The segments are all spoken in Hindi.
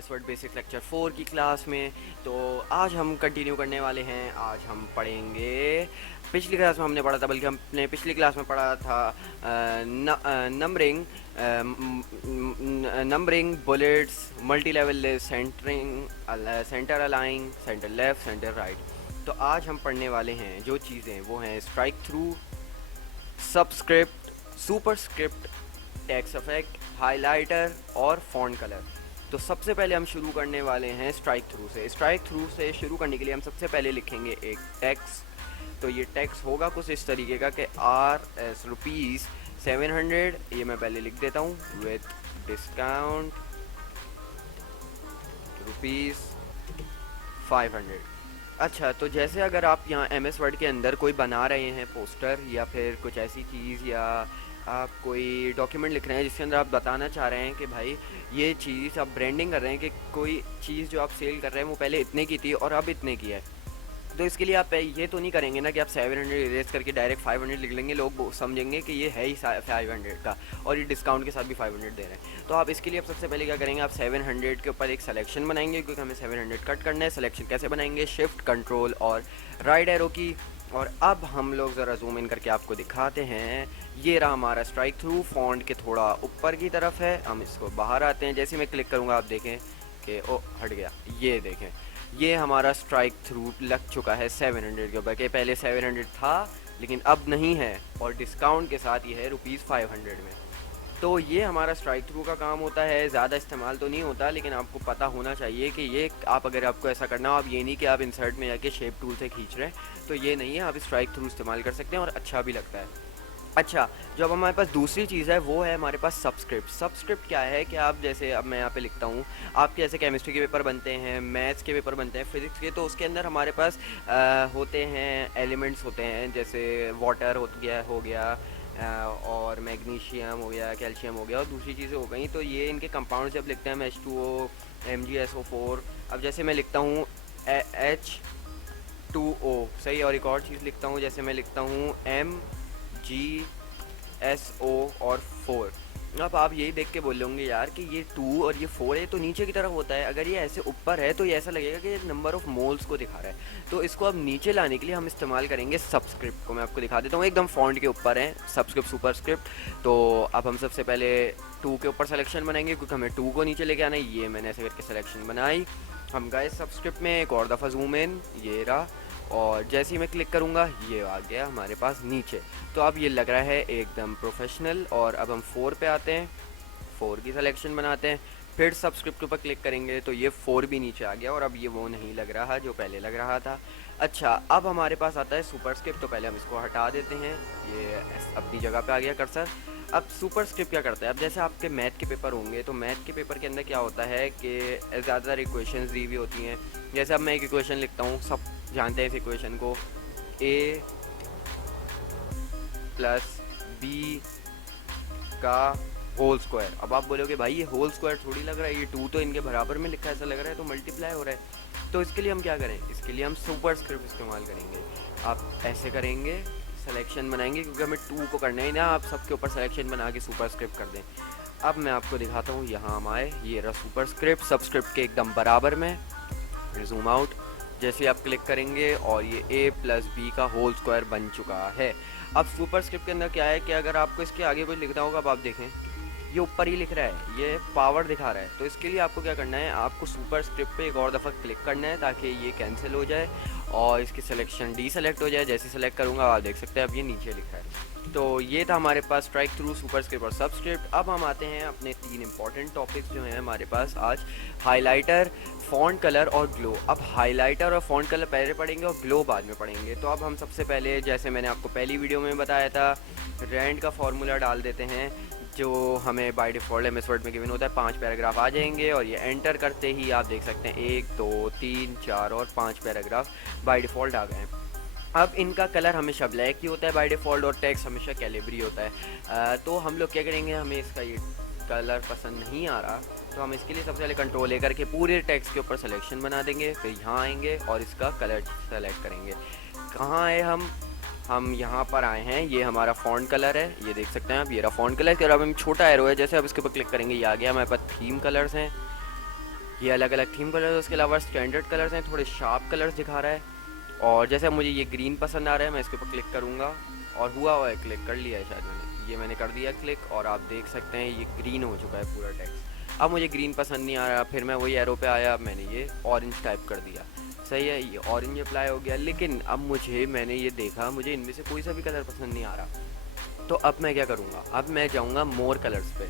MS वर्ड बेसिक लेक्चर 4 की क्लास में। तो आज हम कंटिन्यू करने वाले हैं। आज हम पढ़ेंगे, पिछली क्लास में हमने पढ़ा था, बल्कि हमने पिछली क्लास में पढ़ा था numbering, numbering bullets, multi level list, centering, center align, center left, center right. तो आज हम पढ़ने वाले हैं जो चीज़ें, वो हैं strike through, subscript, superscript, text effect, highlighter और फॉन्ट कलर। तो सबसे पहले हम शुरू करने वाले हैं स्ट्राइक थ्रू से। स्ट्राइक थ्रू से शुरू करने के लिए हम सबसे पहले लिखेंगे एक टेक्स्ट। तो ये टेक्स्ट होगा कुछ इस तरीके का कि ₹700, ये मैं पहले लिख देता हूँ, विथ डिस्काउंट ₹500। अच्छा, तो जैसे अगर आप यहाँ MS वर्ड के अंदर कोई बना रहे हैं पोस्टर या फिर कुछ ऐसी चीज़, या आप कोई डॉक्यूमेंट लिख रहे हैं जिसके अंदर आप बताना चाह रहे हैं कि भाई ये चीज़ आप ब्रांडिंग कर रहे हैं कि कोई चीज़ जो आप सेल कर रहे हैं वो पहले इतने की थी और अब इतने की है, तो इसके लिए आप ये तो नहीं करेंगे ना कि आप 700 इरेज करके डायरेक्ट 500 लिख लेंगे। लोग समझेंगे कि ये है ही 500 का और ये डिस्काउंट के साथ भी 500 दे रहे हैं। तो आप इसके लिए आप सबसे पहले क्या करेंगे, आप 700 के ऊपर एक सिलेक्शन बनाएंगे, क्योंकि हमें 700 कट करना है। सिलेक्शन कैसे बनाएंगे, शिफ्ट कंट्रोल और राइट एरो की। और अब हम लोग ज़रा जूम इन करके आपको दिखाते हैं। ये रहा हमारा स्ट्राइक थ्रू, फॉन्ट के थोड़ा ऊपर की तरफ है। हम इसको बाहर आते हैं, जैसे मैं क्लिक करूँगा आप देखें कि ओ हट गया। ये देखें, ये हमारा स्ट्राइक थ्रू लग चुका है 700 के ऊपर, कि पहले 700 था लेकिन अब नहीं है, और डिस्काउंट के साथ ये है ₹500 में। तो ये हमारा स्ट्राइक थ्रू का काम होता है। ज़्यादा इस्तेमाल तो नहीं होता, लेकिन आपको पता होना चाहिए कि ये आप अगर आपको ऐसा करना हो, आप ये नहीं कि आप इंसर्ट में जाके शेप टूल से खींच रहे हैं, तो ये नहीं है। आप स्ट्राइक थ्रू इस्तेमाल कर सकते हैं और अच्छा भी लगता है। अच्छा, जो अब हमारे पास दूसरी चीज़ है वो है हमारे पास सबस्क्रिप्ट। सबस्क्रिप्ट क्या है कि आप जैसे, अब मैं यहाँ पे लिखता हूँ, आपके जैसे केमिस्ट्री के पेपर बनते हैं, मैथ्स के पेपर बनते हैं, फिज़िक्स के, तो उसके अंदर हमारे पास होते हैं एलिमेंट्स होते हैं, जैसे वाटर हो गया और मैग्नीशियम हो गया, कैल्शियम हो गया, और दूसरी चीज़ें हो गई। तो ये इनके कंपाउंड जब लिखते हैं हम H2O, MgSO4। अब जैसे मैं लिखता हूँ H2O, सही, और एक और चीज़ लिखता हूँ, जैसे मैं लिखता हूँ MgSO और 4। अब आप यही देख के बोलोगे यार कि ये 2 और ये 4 है तो नीचे की तरफ होता है। अगर ये ऐसे ऊपर है तो ये ऐसा लगेगा कि ये नंबर ऑफ मोल्स को दिखा रहा है। तो इसको अब नीचे लाने के लिए हम इस्तेमाल करेंगे सबस्क्रिप्ट को। मैं आपको दिखा देता हूँ, एकदम फॉन्ट के ऊपर है सबस्क्रिप्ट, सुपरस्क्रिप्ट। तो अब हम सबसे पहले 2 के ऊपर सिलेक्शन बनाएंगे, क्योंकि हमें 2 को नीचे लेके आना है। ये मैंने ऐसे करके सिलेक्शन बनाई। हम गए सबस्क्रिप्ट में, एक और दफ़ा जूम इन, ये रहा, और जैसे ही मैं क्लिक करूँगा ये आ गया हमारे पास नीचे। तो अब ये लग रहा है एकदम प्रोफेशनल। और अब हम 4 पे आते हैं, 4 की सिलेक्शन बनाते हैं, फिर सबस्क्रिप्ट के ऊपर क्लिक करेंगे तो ये 4 भी नीचे आ गया, और अब ये वो नहीं लग रहा जो पहले लग रहा था। अच्छा, अब हमारे पास आता है सुपरस्क्रिप्ट। तो पहले हम इसको हटा देते हैं, ये अपनी जगह पे आ गया कर्सर। अब सुपरस्क्रिप्ट क्या करता है, अब जैसे आपके मैथ के पेपर होंगे, तो मैथ के पेपर के अंदर क्या होता है कि ज़्यादातर इक्वेशंस दी हुई होती हैं। जैसे अब मैं एक इक्वेशन लिखता हूँ, सब जानते हैं इस इक्वेशन को, a + b का होल स्क्वायर। अब आप बोलोगे भाई ये होल स्क्वायर थोड़ी लग रहा है, ये 2 तो इनके बराबर में लिखा है, ऐसा लग रहा है तो मल्टीप्लाई हो रहा है। तो इसके लिए हम क्या करें, इसके लिए हम सुपरस्क्रिप्ट इस्तेमाल करेंगे। आप ऐसे करेंगे, सिलेक्शन बनाएंगे, क्योंकि हमें 2 को करना है ना, आप सबके ऊपर सिलेक्शन बना के सुपरस्क्रिप्ट कर दें। अब मैं आपको दिखाता हूँ, यहाँ हम आए, ये रहा सुपरस्क्रिप्ट, सबस्क्रिप्ट के एकदम बराबर में। जूम आउट, जैसे आप क्लिक करेंगे और ये a + b का होल स्क्वायर बन चुका है। अब सुपरस्क्रिप्ट के अंदर क्या है कि अगर आपको इसके आगे कुछ लिखना होगा, अब आप देखें ये ऊपर ही लिख रहा है, ये पावर दिखा रहा है। तो इसके लिए आपको क्या करना है, आपको सुपरस्क्रिप्ट पे एक और दफ़ा क्लिक करना है ताकि ये कैंसिल हो जाए और इसकी सिलेक्शन डीसेलेक्ट हो जाए। जैसे सेलेक्ट करूँगा आप देख सकते हैं अब ये नीचे लिखा है। तो ये था हमारे पास स्ट्राइक थ्रू, सुपरस्क्रिप्ट और सबस्क्रिप्ट। अब हम आते हैं अपने 3 इंपॉर्टेंट टॉपिक्स जो हैं हमारे पास आज, हाइलाइटर, फॉन्ट कलर और ग्लो। अब हाइलाइटर और फॉन्ट कलर पहले पढ़ेंगे और ग्लो बाद में पढ़ेंगे। तो अब हम सबसे पहले, जैसे मैंने आपको पहली वीडियो में बताया था, रैंड का फार्मूला डाल देते हैं, जो हमें बाय डिफ़ॉल्ट MS वर्ड में गिवन होता है। 5 पैराग्राफ आ जाएंगे और ये एंटर करते ही आप देख सकते हैं 1 2 3 4 और 5 पैराग्राफ बाय डिफ़ॉल्ट आ गए हैं। अब इनका कलर हमेशा ब्लैक ही होता है बाय डिफ़ॉल्ट, और टेक्स्ट हमेशा कैलिबरी होता है। तो हम लोग क्या करेंगे, हमें इसका ये कलर पसंद नहीं आ रहा, तो हम इसके लिए सबसे पहले कंट्रोल A करके पूरे टेक्स्ट के ऊपर सिलेक्शन बना देंगे, फिर यहाँ आएंगे और इसका कलर सेलेक्ट करेंगे। कहाँ आए हम यहाँ पर आए हैं, ये हमारा फॉन्ट कलर है, ये देख सकते हैं आप, ये रहा फॉन्ट कलर। अब हम छोटा एरो है, जैसे अब इसके ऊपर क्लिक करेंगे ये आ गया हमारे पास थीम कलर्स हैं। ये अलग अलग थीम कलर है, उसके अलावा स्टैंडर्ड कलर्स हैं, थोड़े शार्प कलर्स दिखा रहा है। और जैसे मुझे ये ग्रीन पसंद आ रहा है, मैं इसके ऊपर क्लिक करूँगा और हुआ है क्लिक, कर लिया है शायद मैंने, ये मैंने कर दिया क्लिक और आप देख सकते हैं ये ग्रीन हो चुका है पूरा टेक्स्ट। अब मुझे ग्रीन पसंद नहीं आ रहा, फिर मैं वही एरो पे आया, मैंने ये ऑरेंज टाइप कर दिया, सही है, ये ऑरेंज अप्लाई हो गया। लेकिन अब मैंने ये देखा मुझे इनमें से कोई सा भी कलर पसंद नहीं आ रहा, तो अब मैं क्या करूँगा, अब मैं जाऊँगा मोर कलर्स पे।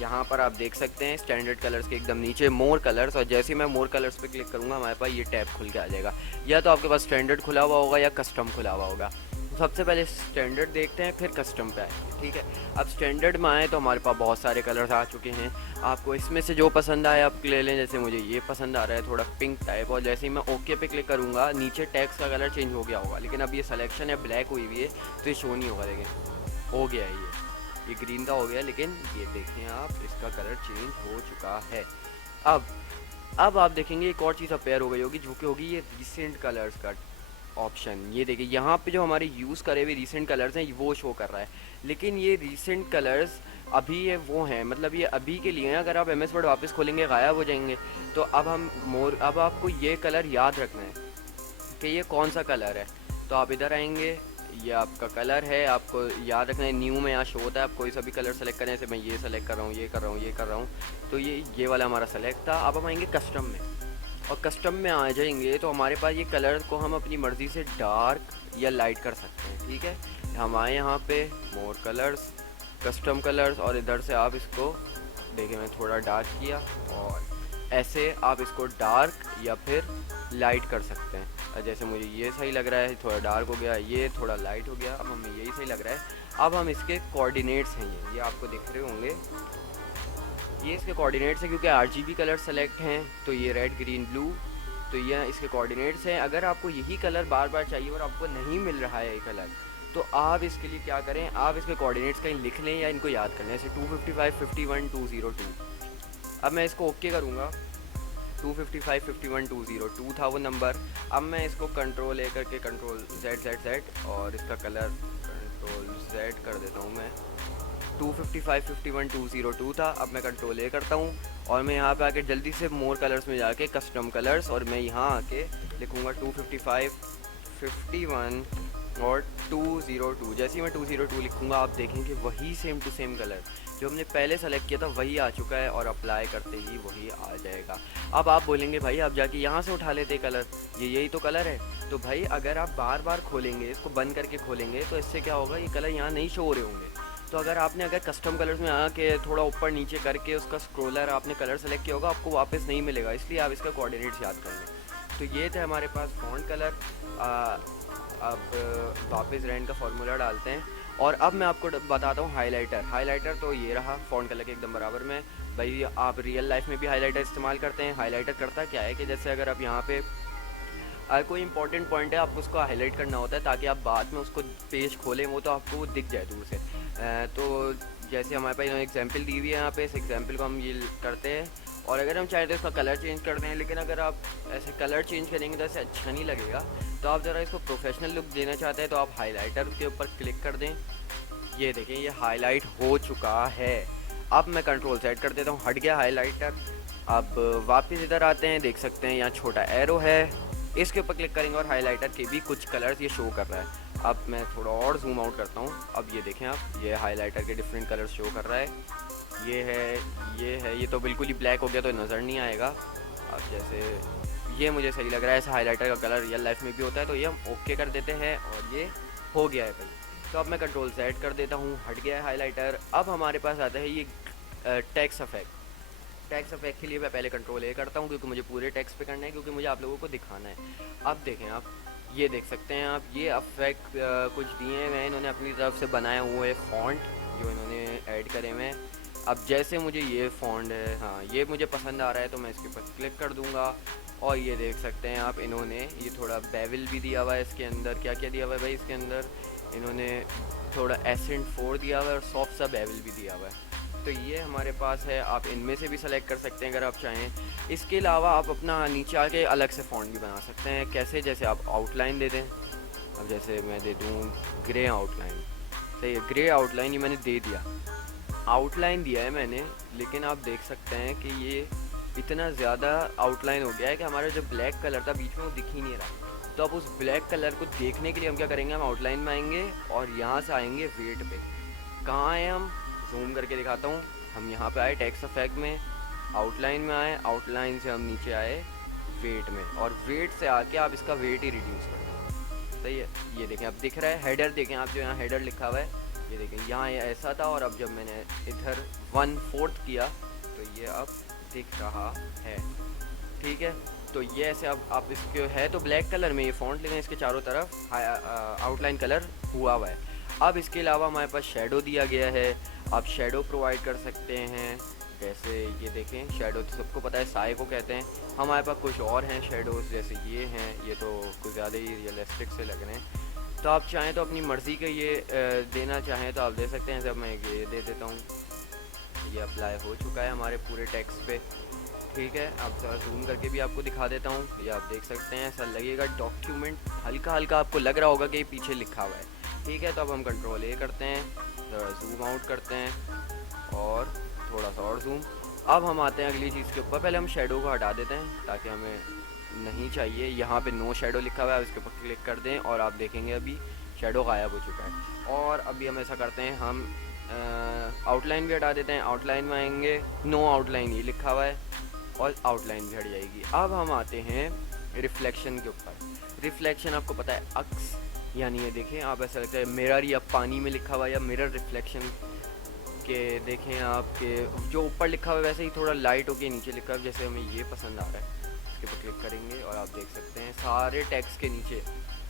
यहाँ पर आप देख सकते हैं स्टैंडर्ड कलर्स के एकदम नीचे मोर कलर्स, और जैसे ही मैं मोर कलर्स पे क्लिक करूँगा हमारे पास ये टैब खुल के आ जाएगा। या तो आपके पास स्टैंडर्ड खुला हुआ होगा या कस्टम खुला हुआ होगा। सबसे पहले स्टैंडर्ड देखते हैं, फिर कस्टम पे आएंगे, ठीक है। अब स्टैंडर्ड में आए तो हमारे पास बहुत सारे कलर्स आ चुके हैं, आपको इसमें से जो पसंद आए आप ले लें। जैसे मुझे ये पसंद आ रहा है थोड़ा पिंक टाइप, और जैसे ही मैं ओके पे क्लिक करूँगा नीचे टेक्स्ट का कलर चेंज हो गया होगा, लेकिन अब ये सिलेक्शन है ब्लैक हुई हुई है तो ये शो नहीं होगा, लेकिन हो गया है ये ग्रीन का हो गया, लेकिन ये देखें आप इसका कलर चेंज हो चुका है। अब आप देखेंगे एक और चीज़ अपेयर हो गई होगी, जो कि होगी ये रीसेंट कलर्स का ऑप्शन। ये देखिए यहाँ पे जो हमारे यूज़ करे हुए रीसेंट कलर्स हैं वो शो कर रहा है, लेकिन ये रीसेंट कलर्स अभी ये वो हैं, मतलब ये अभी के लिए हैं। अगर आप MS वर्ड वापस खोलेंगे गायब हो जाएंगे। तो अब आपको ये कलर याद रखना है कि ये कौन सा कलर है। तो आप इधर आएंगे, ये आपका कलर है, आपको याद रखना है। न्यू में यहाँ शो होता है, आप कोई सा भी कलर सेलेक्ट करें, जैसे मैं ये सेलेक्ट कर रहा हूँ, ये कर रहा हूँ, ये कर रहा हूँ, तो ये वाला हमारा सेलेक्ट था। अब हम आएंगे कस्टम में, और कस्टम में आ जाएंगे तो हमारे पास ये कलर को हम अपनी मर्ज़ी से डार्क या लाइट कर सकते हैं, ठीक है। हम आए यहाँ पे मोर कलर्स, कस्टम कलर्स, और इधर से आप इसको देखिए मैं थोड़ा डार्क किया, और ऐसे आप इसको डार्क या फिर लाइट कर सकते हैं। जैसे मुझे ये सही लग रहा है, थोड़ा डार्क हो गया, ये थोड़ा लाइट हो गया, अब हमें यही सही लग रहा है। अब हम इसके कोऑर्डिनेट्स हैं, ये आपको दिख रहे होंगे, ये इसके कोऑर्डिनेट्स हैं, क्योंकि RGB कलर सेलेक्ट हैं तो ये रेड ग्रीन ब्लू, तो ये इसके कोऑर्डिनेट्स हैं। अगर आपको यही कलर बार बार चाहिए और आपको नहीं मिल रहा है ये कलर, तो आप इसके लिए क्या करें, आप इसके कोऑर्डिनेट्स कहीं लिख लें या इनको याद कर लें, जैसे 255 51 202। अब मैं इसको ओके करूँगा, 255 51 202 था वो नंबर। अब मैं इसको कंट्रोल A करके कंट्रोल Z और इसका कलर कंट्रोल Z कर देता हूँ मैं। 255 51 202 था, अब मैं कंट्रोल A करता हूँ और मैं यहाँ पे आके जल्दी से मोर कलर्स में जाके कस्टम कलर्स, और मैं यहाँ आके लिखूँगा 255 51 और 202। जैसे ही मैं 202 लिखूँगा आप देखेंगे वही सेम टू सेम कलर जो हमने पहले सेलेक्ट किया था वही आ चुका है, और अप्लाई करते ही वही आ जाएगा। अब आप बोलेंगे भाई आप जाके यहाँ से उठा लेते कलर, यही तो कलर है। तो भाई अगर आप बार बार खोलेंगे, इसको बंद करके खोलेंगे, तो इससे क्या होगा, ये कलर यहाँ नहीं शो हो रहे होंगे। तो अगर कस्टम कलर्स में आके थोड़ा ऊपर नीचे करके उसका स्क्रोलर आपने कलर सेलेक्ट किया होगा, आपको वापस नहीं मिलेगा, इसलिए आप इसका कोऑर्डिनेट्स याद कर लें। तो ये थे हमारे पास फॉन्ट कलर। अब वापस रैंड का फार्मूला डालते हैं, और अब मैं आपको बताता हूँ हाइलाइटर तो ये रहा फॉन्ट कलर के एकदम बराबर में। भाई आप रियल लाइफ में भी हाइलाइटर इस्तेमाल करते हैं। हाइलाइटर करता क्या है कि जैसे अगर आप यहाँ पे कोई इंपॉर्टेंट पॉइंट है, आपको उसको हाईलाइट करना होता है ताकि आप बाद में उसको पेज खोलें वो तो आपको दिख जाए दूर से। तो जैसे हमारे पास एग्जांपल दी हुई है यहाँ पे, इस एग्जांपल को हम ये करते हैं, और अगर हम चाहें तो इसका कलर चेंज कर दें। लेकिन अगर आप ऐसे कलर चेंज करेंगे तो ऐसे अच्छा नहीं लगेगा, तो आप ज़रा इसको प्रोफेशनल लुक देना चाहते हैं तो आप हाईलाइटर के ऊपर क्लिक कर दें। ये देखें ये हाईलाइट हो चुका है। अब मैं कंट्रोल सेट कर देता हूँ, हट गया हाईलाइटर। अब वापस इधर आते हैं, देख सकते हैं यहाँ छोटा एरो है, इसके ऊपर क्लिक करेंगे और हाईलाइटर के भी कुछ कलर्स ये शो कर रहा है। अब मैं थोड़ा और जूम आउट करता हूँ, अब ये देखें आप, ये हाईलाइटर के डिफरेंट कलर्स शो कर रहा है। ये तो बिल्कुल ही ब्लैक हो गया तो नज़र नहीं आएगा। अब जैसे ये मुझे सही लग रहा है, ऐसा हाईलाइटर का कलर रियल लाइफ में भी होता है, तो ये हम ओके कर देते हैं और ये हो गया है भाई। तो अब मैं कंट्रोल सेट कर देता हूँ, हट गया है हाईलाइटर। अब हमारे पास आता है ये टेक्स्ट इफेक्ट। टेक्स्ट इफेक्ट के लिए मैं पहले कंट्रोल A करता हूँ क्योंकि मुझे पूरे टेक्स्ट पे करना है, क्योंकि मुझे आप लोगों को दिखाना है। अब देखें आप, ये देख सकते हैं आप, ये इफेक्ट कुछ दिए हैं, इन्होंने अपनी तरफ से बनाए हुए फॉन्ट जो इन्होंने ऐड करे हुए हैं। अब जैसे मुझे ये फॉन्ट है, हाँ ये मुझे पसंद आ रहा है, तो मैं इसके ऊपर क्लिक कर दूँगा और ये देख सकते हैं आप, इन्होंने ये थोड़ा बेविल भी दिया हुआ है इसके अंदर। क्या क्या दिया हुआ है भाई इसके अंदर, इन्होंने थोड़ा एसेंट 4 दिया हुआ है और सॉफ्ट सा बेविल भी दिया हुआ है। तो ये हमारे पास है, आप इनमें से भी सेलेक्ट कर सकते हैं अगर आप चाहें। इसके अलावा आप अपना नीचे आके अलग से फॉन्ट भी बना सकते हैं। कैसे, जैसे आप आउटलाइन दे दें। अब जैसे मैं दे दूँ ग्रे आउटलाइन, सही है, ग्रे आउटलाइन ये मैंने दे दिया, आउटलाइन दिया है मैंने। लेकिन आप देख सकते हैं कि ये इतना ज़्यादा आउटलाइन हो गया है कि हमारा जो ब्लैक कलर था बीच में वो दिख ही नहीं रहा। तो अब उस ब्लैक कलर को देखने के लिए हम क्या करेंगे, हम आउटलाइन में आएंगे और यहाँ से आएंगे वेट पे। कहाँ आए हम, जूम करके दिखाता हूँ। हम यहाँ पे आए टेक्स्ट इफेक्ट में, आउटलाइन में आए, आउटलाइन से हम नीचे आए वेट में, और वेट से आके आप इसका वेट ही रिड्यूस कर दो। सही है, ये देखें अब दिख रहा है। हेडर देखें आप, जो यहाँ हेडर लिखा हुआ है ये देखें, यहाँ ये ऐसा था और अब जब मैंने इधर 1/4 किया तो ये अब दिख रहा है। ठीक है, तो ये ऐसे अब आप इसके है तो ब्लैक कलर में ये फ़ॉन्ट, लेकिन इसके चारों तरफ आउटलाइन कलर हुआ हुआ है। अब इसके अलावा हमारे पास शेडो दिया गया है। आप शेडो प्रोवाइड कर सकते हैं, जैसे ये देखें शेडो तो सबको पता है साए को कहते हैं। हमारे पास कुछ और हैं शेडोज़, जैसे ये हैं, ये तो कुछ ज़्यादा ही रियलिस्टिक से लग रहे हैं। तो आप चाहें तो अपनी मर्ज़ी के ये देना चाहें तो आप दे सकते हैं। जब मैं ये दे देता हूँ, ये अप्लाई हो चुका है हमारे पूरे टेक्स्ट पे। ठीक है, अब ज़रा जूम करके भी आपको दिखा देता हूँ, ये आप देख सकते हैं। ऐसा लगेगा डॉक्यूमेंट हल्का हल्का आपको लग रहा होगा कि ये पीछे लिखा हुआ है। ठीक है, तो अब हम कंट्रोल ए करते हैं, ज़रा जूम आउट करते हैं और थोड़ा सा और जूम। अब हम आते हैं अगली चीज़ के ऊपर। पहले हम शेडो को हटा देते हैं ताकि हमें नहीं चाहिए। यहाँ पे नो शेडो लिखा हुआ है, इसके ऊपर क्लिक कर दें और आप देखेंगे अभी शेडो गायब हो चुका है। और अभी हम ऐसा करते हैं, हम आउटलाइन भी हटा देते हैं। आउटलाइन में आएंगे, नो आउटलाइन ये लिखा हुआ है और आउटलाइन भी हट जाएगी। अब हम आते हैं रिफ्लेक्शन के ऊपर। रिफ्लेक्शन आपको पता है अक्स, यानी ये देखें आप, ऐसा लगता है मिरर या पानी में लिखा हुआ या मिरर रिफ्लेक्शन के। देखें आपके जो ऊपर लिखा हुआ है वैसे ही थोड़ा लाइट होके नीचे लिखा है, जैसे हमें ये पसंद आ रहा है। इसके ऊपर क्लिक करेंगे और आप देख सकते हैं सारे टेक्स्ट के नीचे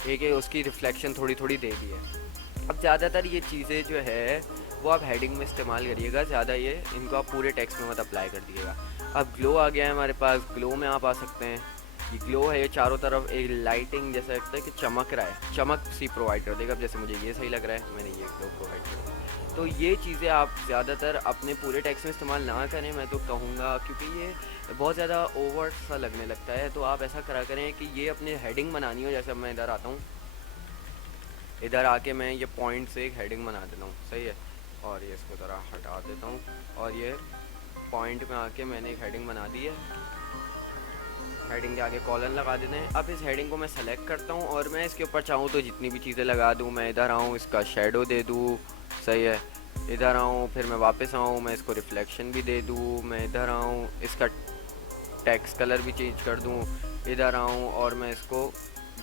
एक एक उसकी रिफ्लेक्शन थोड़ी थोड़ी दे दी है। अब ज़्यादातर ये चीज़ें जो है वो आप हेडिंग में इस्तेमाल करिएगा, ज़्यादा ये इनको आप पूरे टेक्स्ट में मत अप्लाई कर दीजिएगा। अब ग्लो आ गया है हमारे पास, ग्लो में आप आ सकते हैं। ये ग्लो है, ये चारों तरफ एक लाइटिंग जैसा लगता है कि चमक रहा है, चमक सी प्रोवाइड कर देगा। अब जैसे मुझे ये सही लग रहा है, मैंने ये ग्लो प्रोवाइड कर दिया। तो ये चीज़ें आप ज़्यादातर अपने पूरे टेक्स्ट में इस्तेमाल ना करें, मैं तो कहूँगा, क्योंकि ये बहुत ज़्यादा ओवर सा लगने लगता है। तो आप ऐसा करा करें कि ये अपने हेडिंग बनानी हो। जैसे मैं इधर आता हूँ, इधर आके मैं ये पॉइंट से एक हेडिंग बना देता हूँ। सही है, और ये इसको ज़रा हटा देता हूँ और ये पॉइंट में आके मैंने एक हेडिंग बना दी है। हेडिंग के आगे कॉलन लगा देते हैं। अब इस हेडिंग को मैं सेलेक्ट करता हूँ और मैं इसके ऊपर चाहूँ तो जितनी भी चीज़ें लगा दूँ। मैं इधर आऊँ, इसका शेडो दे दूँ, सही है, इधर आऊँ, फिर मैं वापस आऊँ, मैं इसको रिफ्लेक्शन भी दे दूँ, मैं इधर आऊँ, इसका टेक्स्ट कलर भी चेंज कर दूँ, इधर आऊँ और मैं इसको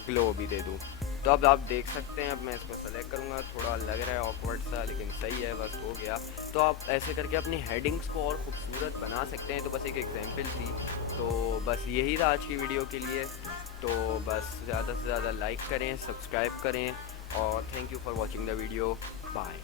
ग्लो भी दे दूँ। तो अब आप देख सकते हैं, अब मैं इसको सेलेक्ट करूँगा, थोड़ा लग रहा है ऑकवर्ड सा, लेकिन सही है, बस हो गया। तो आप ऐसे करके अपनी हेडिंग्स को और ख़ूबसूरत बना सकते हैं। तो बस एक एग्जांपल थी, तो बस यही था आज की वीडियो के लिए। तो बस ज़्यादा से ज़्यादा लाइक करें, सब्सक्राइब करें और thank you for watching the video. Bye.